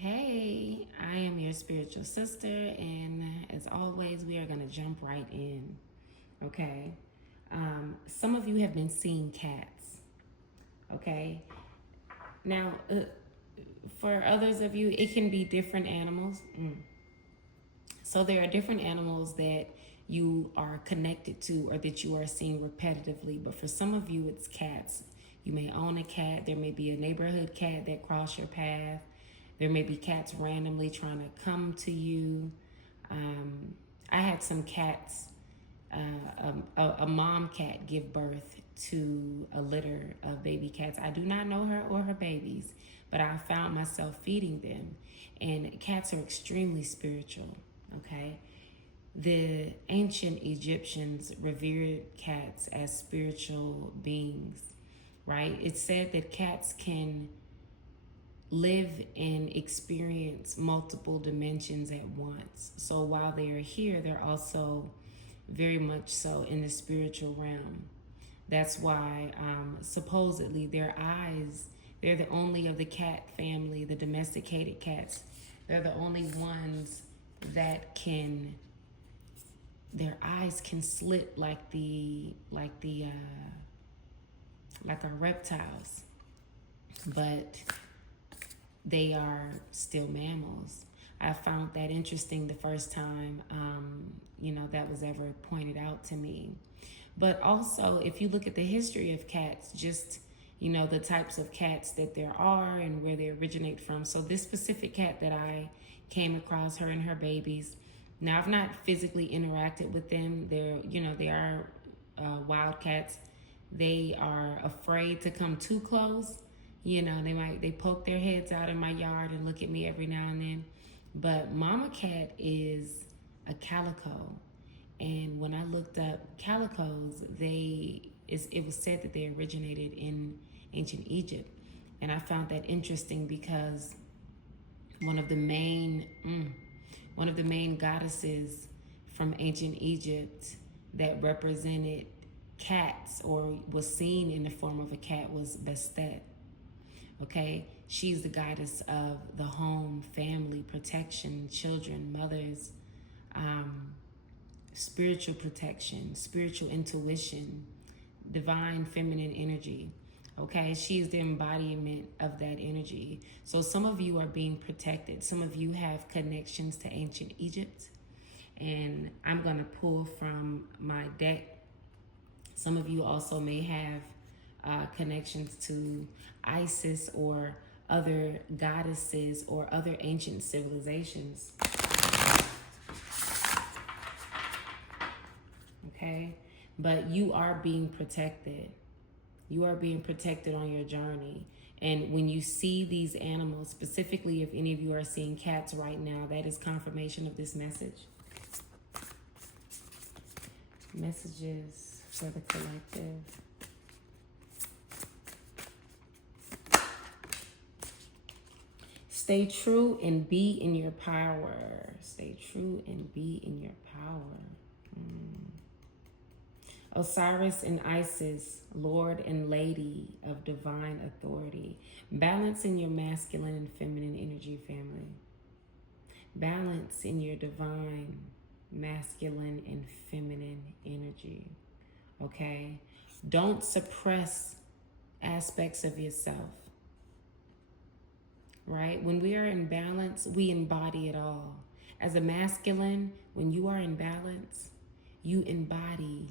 Hey, I am your spiritual sister, and as always, we are going to jump right in. Okay. Some of you have been seeing cats. Okay. Now, for others of you, it can be different animals. So, there are different animals that you are connected to or that you are seeing repetitively, but for some of you, it's cats. You may own a cat, there may be a neighborhood cat that cross your path. There may be cats randomly trying to come to you. I had some cats, a mom cat give birth to a litter of baby cats. I do not know her or her babies, but I found myself feeding them. And cats are extremely spiritual, okay? The ancient Egyptians revered cats as spiritual beings, right? It's said that cats can live and experience multiple dimensions at once. So while they are here, they're also very much so in the spiritual realm. That's why supposedly their eyes, they're the only of the cat family, the domesticated cats, they're the only ones that can, their eyes can slit like our reptiles, but they are still mammals. I found that interesting the first time, that was ever pointed out to me. But also, if you look at the history of cats, just, the types of cats that there are and where they originate from. So this specific cat that I came across, her and her babies. Now, I've not physically interacted with them. They are wild cats. They are afraid to come too close. They poke their heads out in my yard and look at me every now and then. But mama cat is a calico. And when I looked up calicos, it was said that they originated in ancient Egypt. And I found that interesting because one of the main goddesses from ancient Egypt that represented cats or was seen in the form of a cat was Bastet. Okay, she's the goddess of the home, family, protection, children, mothers, spiritual protection, spiritual intuition, divine feminine energy. Okay, she's the embodiment of that energy. So some of you are being protected. Some of you have connections to ancient Egypt. And I'm going to pull from my deck. Some of you also may have connections to Isis or other goddesses or other ancient civilizations. Okay? But you are being protected. You are being protected on your journey. And when you see these animals, specifically if any of you are seeing cats right now, that is confirmation of this message. Messages for the collective. Stay true and be in your power. Stay true and be in your power. Osiris and Isis, Lord and Lady of divine authority. Balance in your masculine and feminine energy, family. Balance in your divine masculine and feminine energy. Okay? Don't suppress aspects of yourself. Right? When we are in balance, we embody it all. As a masculine, when you are in balance, you embody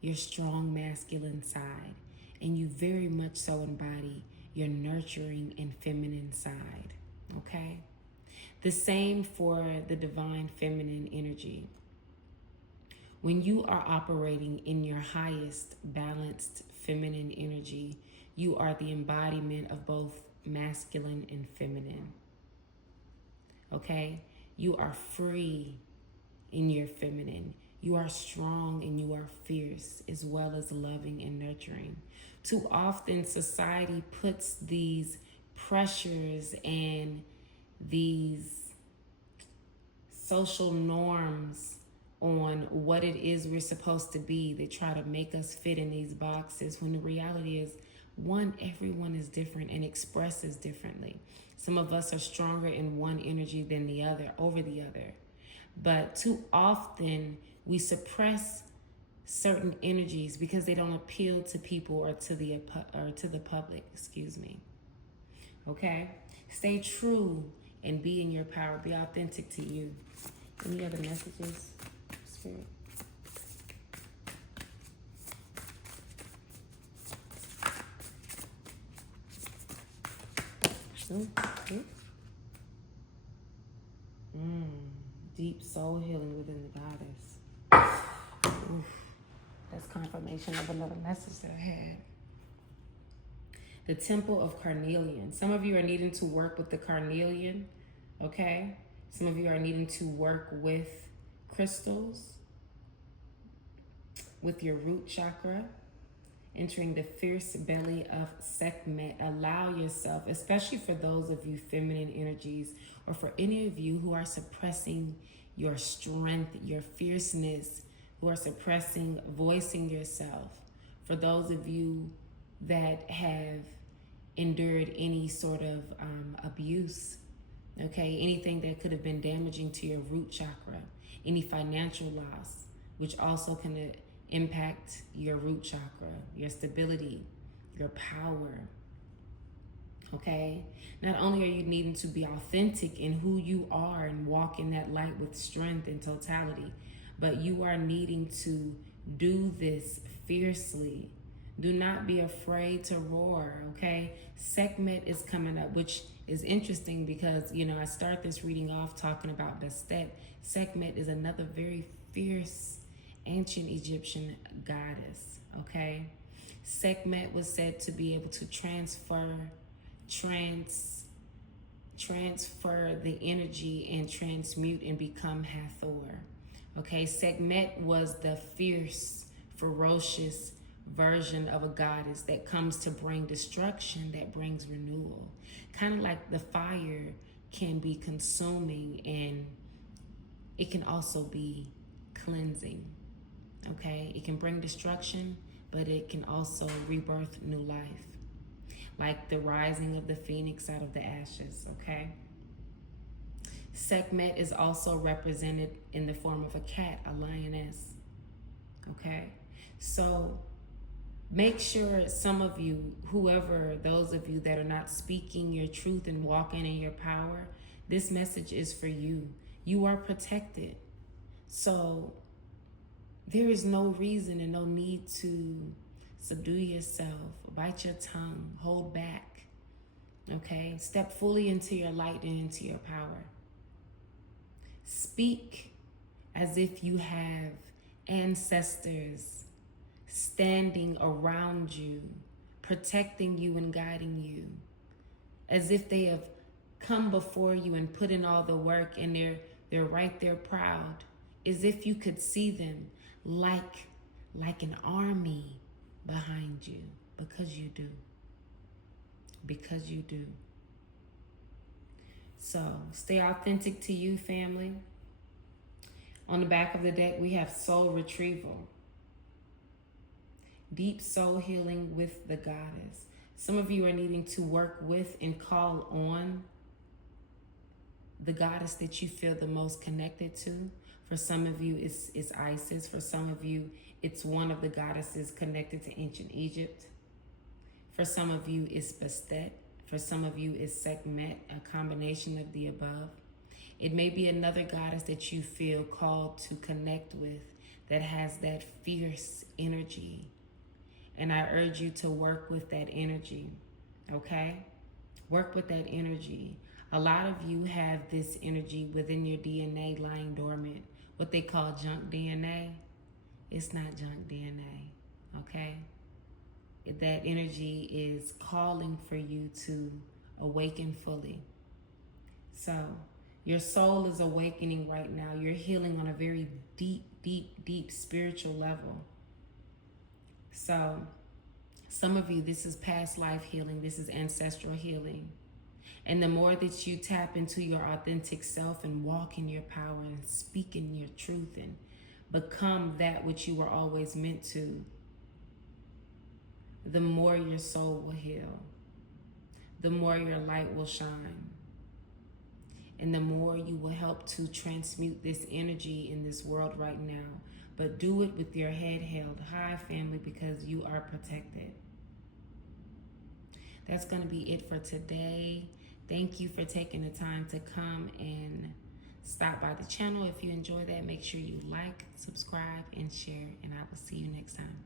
your strong masculine side, and you very much so embody your nurturing and feminine side. Okay? The same for the divine feminine energy. When you are operating in your highest balanced feminine energy, you are the embodiment of both masculine and feminine. Okay? You are free in your feminine. You are strong and you are fierce, as well as loving and nurturing. Too often society puts these pressures and these social norms on what it is we're supposed to be. They try to make us fit in these boxes when the reality is One, everyone is different and expresses differently. Some of us are stronger in one energy than the other, over the other. But too often we suppress certain energies because they don't appeal to people or to the public, excuse me. Okay? Stay true and be in your power. Be authentic to you. Any other messages, Spirit? Deep soul healing within the goddess. Oof. That's confirmation of another message that I had. The Temple of Carnelian. Some of you are needing to work with the carnelian, okay? Some of you are needing to work with crystals, with your root chakra, entering the fierce belly of Sekhmet. Allow yourself, especially for those of you feminine energies, or for any of you who are suppressing your strength, your fierceness, who are suppressing, voicing yourself. For those of you that have endured any sort of abuse, okay, anything that could have been damaging to your root chakra, any financial loss, which also can impact your root chakra, your stability, your power, okay? Not only are you needing to be authentic in who you are and walk in that light with strength and totality, but you are needing to do this fiercely. Do not be afraid to roar, okay? Sekhmet is coming up, which is interesting because, you know, I start this reading off talking about Bastet. Sekhmet is another very fierce ancient Egyptian goddess, okay? Sekhmet was said to be able to transfer the energy and transmute and become Hathor. Okay, Sekhmet was the fierce, ferocious version of a goddess that comes to bring destruction, that brings renewal. Kind of like the fire can be consuming and it can also be cleansing. Okay, it can bring destruction, but it can also rebirth new life. Like the rising of the phoenix out of the ashes, okay? Sekhmet is also represented in the form of a cat, a lioness, okay? So make sure some of you, whoever, those of you that are not speaking your truth and walking in your power, this message is for you. You are protected. So there is no reason and no need to subdue yourself, bite your tongue, hold back, okay? Step fully into your light and into your power. Speak as if you have ancestors standing around you, protecting you and guiding you, as if they have come before you and put in all the work and they're right there proud, as if you could see them like an army behind you, because you do. Because you do. So stay authentic to you, family. On the back of the deck, we have soul retrieval. Deep soul healing with the goddess. Some of you are needing to work with and call on the goddess that you feel the most connected to. For some of you, it's Isis. For some of you, it's one of the goddesses connected to ancient Egypt. For some of you, it's Bastet. For some of you, it's Sekhmet, a combination of the above. It may be another goddess that you feel called to connect with that has that fierce energy. And I urge you to work with that energy, okay? Work with that energy. A lot of you have this energy within your DNA lying dormant, what they call junk DNA. It's not junk DNA, okay? That energy is calling for you to awaken fully. So your soul is awakening right now. You're healing on a very deep spiritual level. So some of you, this is past life healing. This is ancestral healing. And the more that you tap into your authentic self and walk in your power and speak in your truth and become that which you were always meant to, the more your soul will heal, the more your light will shine, and the more you will help to transmute this energy in this world right now. But do it with your head held high, family, because you are protected. That's going to be it for today. Thank you for taking the time to come and stop by the channel. If you enjoy that, make sure you like, subscribe, and share, and I will see you next time.